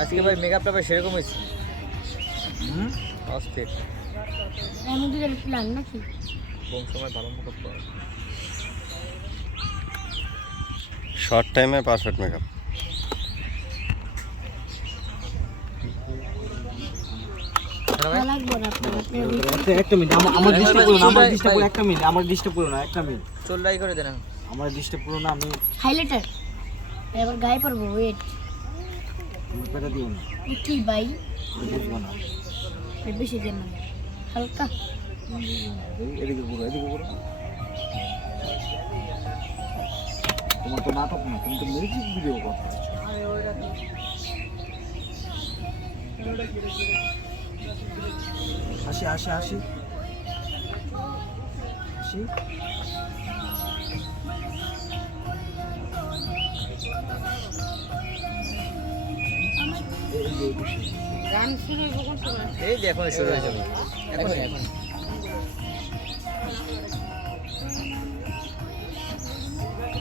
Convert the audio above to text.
আজকে ভাই মেকআপটা ভাই সেরকম হয়েছে অস্থির আমি দুজন প্ল্যান নাকি কোন সময় ভালো মেকআপ করে শর্ট টাইমে পারফেক্ট মেকআপ। লাগবে না একটা মিনিট আমার ডিস্টার্ব করো না, আমার ডিস্টার্ব করো একটা মিনিট, আমার ডিস্টার্ব করো না একটা মিনিট, চল্লাই করে দেন আমার ডিস্টার্ব করো না। আমি হাইলাইটার এবার গায়ে পারবো ওয়েট পেটা দিও না, কি ভাই বুঝবো না। বেশি দেন না হালকা এদিকে ঘুরো, এদিকে ঘুরো। তোমার তো নাটক না, তুমি তো মিউজিক ভিডিও করো। হাসি হাসি হাসি হাসি। গান শুরু হইব কোন সময় এই যে এখন শুরু হয়ে যাবে এখন